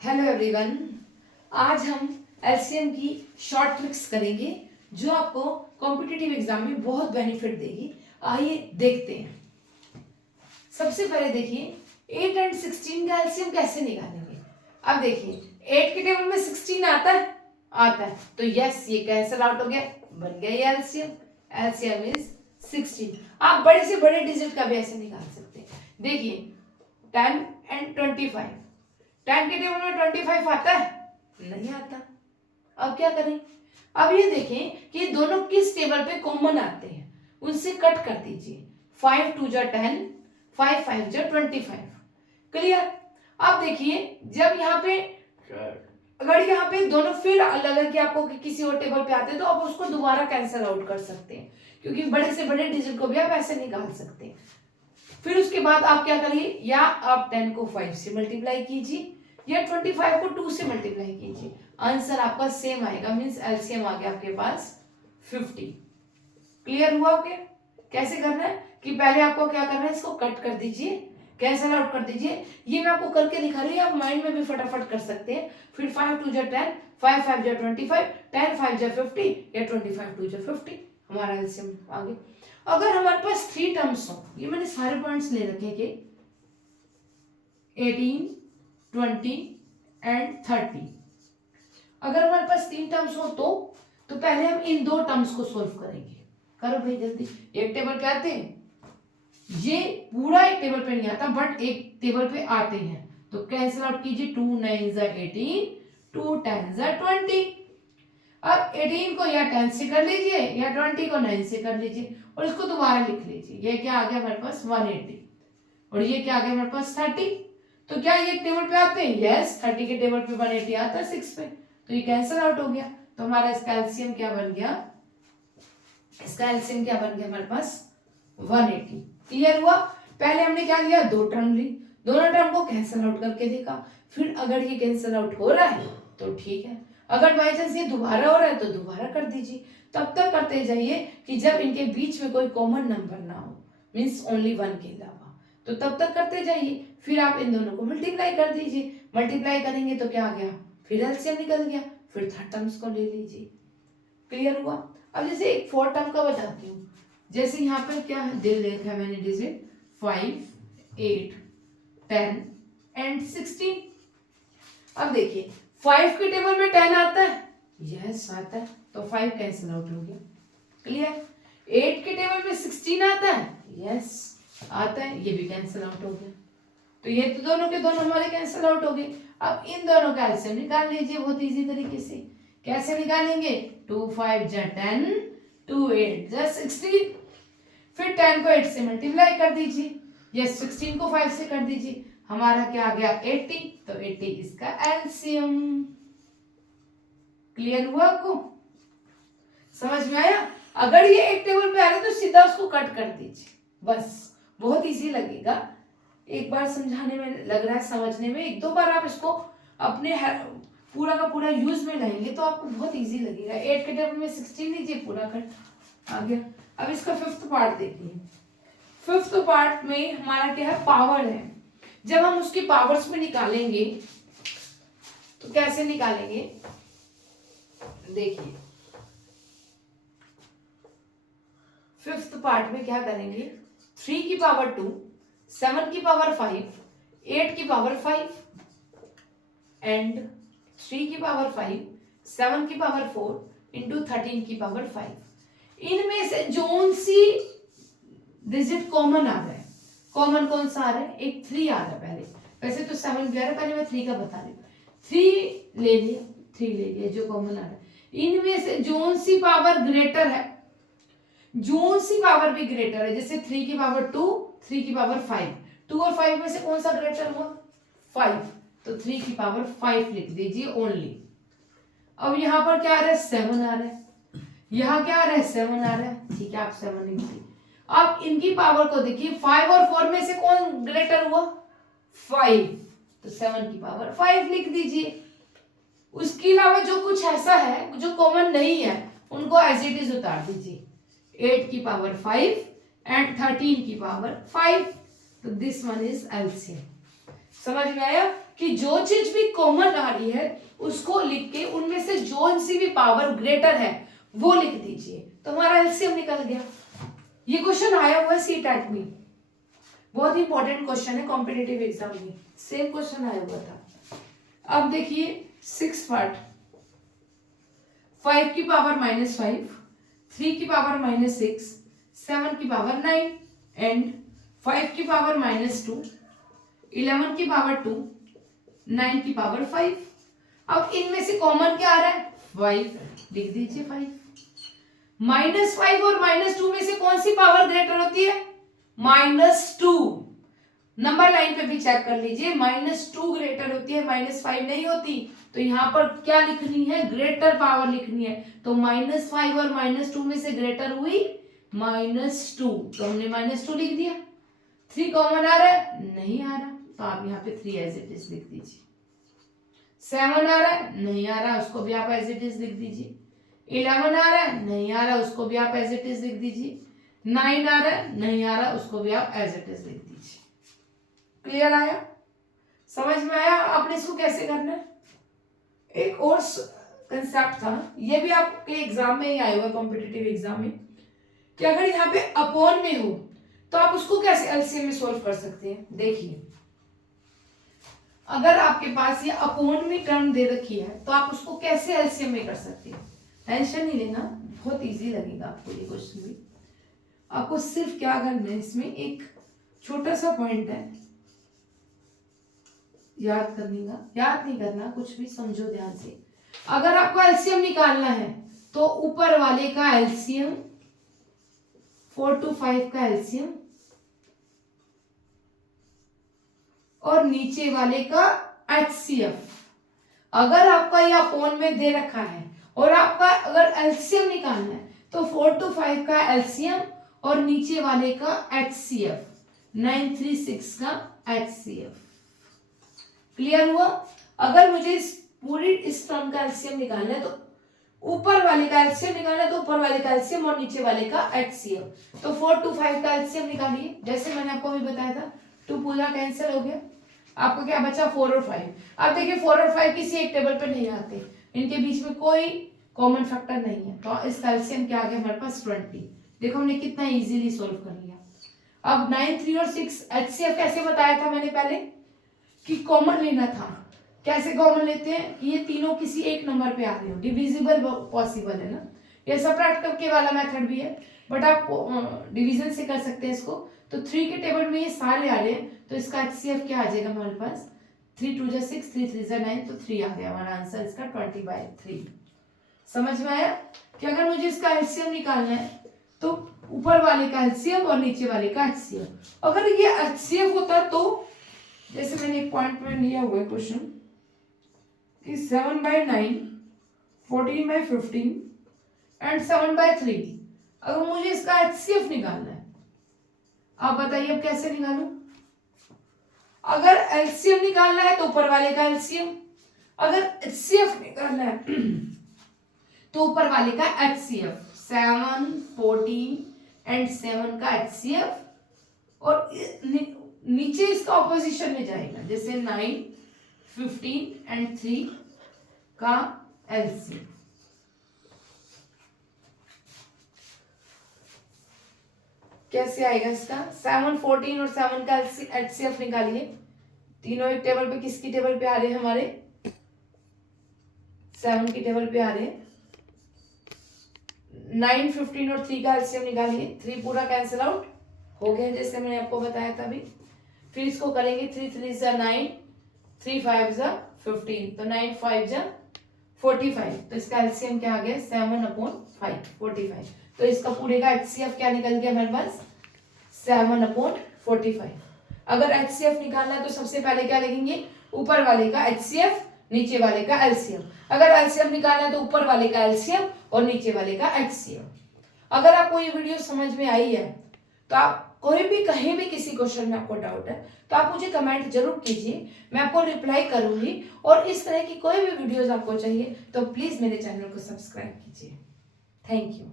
Hello everyone. आज हम LCM की शॉर्ट ट्रिक्स करेंगे जो आपको कॉम्पिटिटिव एग्जाम में बहुत बेनिफिट देगी। आइए देखते हैं। सबसे पहले देखिए 8 एंड 16 का एलसीएम कैसे निकालेंगे। अब देखिए 8 के टेबल में 16 आता है तो यस ये कैंसिल आउट हो गया, बन गया ये एलसीएम। LCM is 16। आप बड़े से बड़े डिजिट का भी ऐसे निकाल सकते हैं। देखिए 10 एंड 25, 10 के टेबल में 25 आता है, नहीं आता। अब क्या करें। अब ये देखें कि दोनों किस टेबल पे कॉमन आते हैं, उनसे कट कर दीजिए। 5 2 जा 10, 5 5 जा 25। क्लियर। अब देखिए जब यहाँ पे अगर यहाँ पे दोनों फिर अलग है कि आपको किसी और टेबल पे आते हैं तो आप उसको दोबारा कैंसिल आउट कर सकते हैं, क्योंकि बड़े से बड़े डिजिट को भी आप ऐसे निकाल सकते हैं। फिर उसके बाद आप क्या करिए, या आप 10 को 5 से मल्टीप्लाई कीजिए या 25 को 2 से मल्टीप्लाई कीजिए, आंसर आपका सेम आएगा। मींस एलसीएम आ गया आपके पास 50। क्लियर हुआ क्या कैसे करना है कि पहले आपको क्या करना है, इसको कट कर दीजिए, कैंसिल आउट कर दीजिए। ये मैं आपको करके दिखा रही हूँ, आप माइंड में भी फटाफट कर सकते हैं। फिर 5 2 जा 10, 5 5 जा 25, 10 5 जा 50 या 25 2 जा 50, हमारा एलसीएम आ गया। अगर हमारे पास 3 टर्म्स हो, ये मैंने सारे पॉइंट्स ले रखे कि 18 20 एंड 30। अगर हमारे पास 3 टर्म्स हो तो पहले हम इन 2 टर्म्स को सॉल्व करेंगे। करो भाई जल्दी। एक टेबल पे आते हैं, ये पूरा एक टेबल पे नहीं आता बट एक टेबल पे आते हैं, तो कैंसिल आउट कीजिए। 2 9 जा 18, 2 10 जा 20। अब 18 को या 10 से कर लीजिए या 20 को 9 से कर लीजिए और इसको दोबारा लिख लीजिए। ये क्या आ गया हमारे पास 180 और ये क्या आ गया हमारे पास 30। तो क्या ये टेबल पे आते हैं? यस, 30 के टेबल पे 180 आता है 6 पे, तो ये कैंसिल आउट हो गया। तो हमारा इसका एलसीएम क्या बन गया, इसका एलसीएम क्या बन गया हमारे पास 180। क्लियर हुआ। पहले हमने क्या लिया, 2 टर्म ली, दोनों टर्म को कैंसिल आउट करके देखा। फिर अगर ये कैंसिल आउट हो रहा है तो ठीक है, अगर बाई चांस ये दोबारा हो रहा है तो दोबारा कर दीजिए। तब तक करते जाइए कि जब इनके बीच में कोई कॉमन नंबर ना हो, मीन्स ओनली 1 के अलावा, तो तब तक करते जाइए। फिर आप इन दोनों को मल्टीप्लाई कर दीजिए। मल्टीप्लाई करेंगे तो क्या आ गया, फिर एलसीएम निकल गया। फिर 3rd टर्म्स को ले लीजिए। क्लियर हुआ। अब जैसे एक 4th टर्म का बताती हूँ। जैसे यहाँ पर क्या है, दिल देखा मैंने डिजिट 5 8 10 एंड 16। अब देखिए 5 के टेबल में 10 आता है, यस आता है, तो 5 कैंसिल आउट हो गया। क्लियर। 8 के टेबल में 16 आता है, यस आता है, ये भी कैंसिल आउट हो गया। तो ये तो दोनों के दोनों हमारे कैंसिल आउट हो गए। अब इन दोनों का एलसीएम निकाल लीजिए बहुत इजी तरीके से। कैसे निकालेंगे, 2 5 जा 10, 2 8 जा 16। फिर 10 को 8 से मल्टीप्लाई कर दीजिए, या 16 को 5 से कर दीजिए, हमारा क्या आ गया 80, तो 80 इसका एलसीएम। क्लियर हुआ आपको, समझ में आया। अगर ये एक टेबल पे आ रहा है तो सीधा उसको कट कर दीजिए, बस बहुत इजी लगेगा। एक बार समझाने में लग रहा है, समझने में 1-2 बार आप इसको अपने पूरा का पूरा यूज में लाएंगे तो आपको बहुत इजी लगेगा। 8 के टेबल में 16 लीजिए, पूरा कट आ गया। अब इसका 5th पार्ट देखिए। 5th पार्ट में हमारा क्या है, पावर है। जब हम उसकी पावर्स में निकालेंगे तो कैसे निकालेंगे, देखिए 5th पार्ट में क्या करेंगे, 3 की पावर 2, 7 की पावर 5, 8 की पावर 5 एंड 3 की पावर 5, 7 की पावर 4 इंटू 13 की पावर 5। इनमें से जोन सी डिजिट कॉमन आ रहा है, कॉमन कौन सा आ रहा है, एक 3 आ रहा है पहले। वैसे तो 7 भी आ रहा है, पहले मैं 3 का बता रही हूँ। 3 ले लिया, 3 ले लिया जो कॉमन आ रहा है। इनमें से जोन सी पावर ग्रेटर है, जोन सी पावर भी ग्रेटर है। जैसे 3 की पावर 2, 3 की पावर 5, 2 और 5 में से कौन सा ग्रेटर हुआ, 5, तो 3 की पावर 5 लिख दीजिए ओनली। अब यहाँ पर क्या आ रहा है, 7 आ रहा है, यहाँ क्या आ रहा है, 7 आ रहा है, ठीक है आप 7 लिख दीजिए। अब इनकी पावर को देखिए, 5 और 4 में से कौन ग्रेटर हुआ, 5, तो 7 की पावर 5 लिख दीजिए। उसके अलावा जो कुछ ऐसा है जो कॉमन नहीं है उनको एज इट इज उतार दीजिए। 8 की पावर 5 एंड 13 की पावर 5, तो दिस वन इज एलसीएम। समझ में आया कि जो चीज भी कॉमन आ रही है उसको लिख के उनमें से जो सी भी पावर ग्रेटर है वो लिख दीजिए, तो हमारा एलसीएम निकल गया। ये क्वेश्चन आया हुआ है सीटेट में, बहुत इंपॉर्टेंट क्वेश्चन है कॉम्पिटिटिव एग्जाम में, सेम क्वेश्चन आया हुआ था। अब देखिए 6 पार्ट, 5 की पावर -5, 3 की पावर -6, 7 की पावर 9 एंड 5 की पावर -2, 11 की पावर 2, 9 की पावर 5। अब इनमें से कॉमन क्या आ रहा है? 5, लिख दीजिए 5। -5 और -2 में से कौन सी पावर ग्रेटर होती है? -2। नंबर लाइन पे भी चेक कर लीजिए, -2 ग्रेटर होती है, -5 नहीं होती। तो यहाँ पर क्या लिखनी है? ग्रेटर पावर लिखनी है। तो -5 और -2 में से ग्रेटर हुई -2, तो हमने -2 लिख दिया। 3 कॉमन आ रहा है? नहीं आ रहा, तो आप यहाँ पे 3 एज इट इज लिख दीजिए। 7 आ रहा है? नहीं आ रहा, उसको भी आप एज इट इज लिख दीजिए। 11 आ रहा है? नहीं आ रहा, उसको भी आप एज इट इज लिख दीजिए। 9 आ रहा है? नहीं आ रहा, उसको भी आप एज इट इज लिख दीजिए। क्लियर आया? समझ में आया आपने इसको कैसे करना है? एक और कंसेप्ट था, ये भी आपके एग्जाम में ही आया हुआ, कॉम्पिटिटिव एग्जाम में, कि अगर यहाँ पे अपॉन में हो तो आप उसको कैसे एलसीएम में सॉल्व कर सकते हैं। देखिए, अगर आपके पास ये अपॉन में टर्म दे रखी है तो आप उसको कैसे एलसीएम में कर सकते हैं। टेंशन नहीं लेना, बहुत इजी लगेगा आपको ये क्वेश्चन भी। आपको सिर्फ क्या करना है, इसमें एक छोटा सा पॉइंट है याद करने का, याद नहीं करना, कुछ भी समझो ध्यान से। अगर आपको एलसीएम निकालना है तो ऊपर वाले का एलसीएम 4 to 5 का एलसीएम और नीचे वाले का एचसीएफ। अगर आपका यह अपॉन में दे रखा है और आपका अगर एलसीएम निकालना है तो 4 to 5 का एलसीएम और नीचे वाले का एचसीएफ, 936 का एचसीएफ। क्लियर हुआ? अगर मुझे इस पूरी इस टर्म का एलसीएम निकालना है तो ऊपर वाले का एलसीएम निकालना है तो ऊपर वाले का एलसीएम और नीचे वाले का एचसीएफ। तो 4 to 5 का एलसीएम निकालिए, जैसे मैंने आपको अभी बताया था। 2 पूरा कैंसिल हो गया, आपको क्या बचा? 4 और 5। अब देखिए 4 और 5 किसी एक टेबल पे नहीं आते, इनके बीच में कोई कॉमन फैक्टर नहीं है, तो इसका एलसीएम क्या आ गया हमारे पास? 20। देखो हमने कितना इजीली सोल्व कर लिया। अब 9, 3 और 6 एचसीएफ कैसे बताया था मैंने पहले कि कॉमन लेना था। कैसे कॉमन लेते हैं? ये तीनों किसी एक नंबर पे आ रहे हो, डिविजिबल पॉसिबल है ना। ये सबट्रैक्ट करके वाला मेथड भी है, बट आप डिवीजन से कर सकते हैं इसको। तो 3 के टेबल में ये सारे आ रहे हैं, तो इसका एचसीएफ क्या आ जाएगा हमारे पास? 3 2 जा 6, 3 3 जा 9, तो 3 आ गया हमारा आंसर इसका 20/3। समझ में आया कि अगर मुझे इसका एलसीएम निकालना है तो ऊपर वाले का एलसीएम और नीचे वाले का एचसीएफ। अगर ये एचसीएफ होता तो जैसे मैंने एक पॉइंट में लिया हुआ है क्वेश्चन कि 7/9, 14/15 एंड 7/3। अगर मुझे इसका एचसीएफ निकालना है, आप बताइए अब कैसे निकालूं? अगर एलसीएम निकालना है तो ऊपर वाले का एलसीएम, अगर एचसीएफ निकालना है तो ऊपर वाले का एचसीएफ। 7, 14 एंड 7 का एचसीएफ और नीचे इसका ऑपोजिशन में जाएगा, जैसे 9, 15 एंड 3 का एलसीएम। कैसे आएगा इसका? 7, 14 और 7 का एचसीएफ निकालिए। तीनों एक टेबल पे, किसकी टेबल पे आ रहे हैं? हमारे 7 की टेबल पे आ रहे हैं। 9, 15 और 3 का एलसीएम निकालिए। 3 पूरा कैंसिल आउट हो गया जैसे मैंने आपको बताया था अभी। फिर इसको करेंगे 3 3 जा 9, 3 5 जा 15, तो 9 5 जा 45, तो इसका एलसीएम क्या आ गया? 7/5, 45। तो इसका पूरे का एचसीएफ क्या निकल गया हमारे पास? 7/45। अगर एचसीएफ निकालना है तो सबसे पहले क्या लिखेंगे? ऊपर वाले का एचसीएफ, नीचे वाले का एलसीएम। अगर एलसीएम निकालना है तो ऊपर वाले का एलसीएम और नीचे वाले का एचसीएम। अगर आपको ये वीडियो समझ में आई है तो आप कोई भी कहीं भी किसी क्वेश्चन में आपको डाउट है तो आप मुझे कमेंट जरूर कीजिए, मैं आपको रिप्लाई करूंगी। और इस तरह की कोई भी वीडियोस आपको चाहिए तो प्लीज मेरे चैनल को सब्सक्राइब कीजिए। Thank you.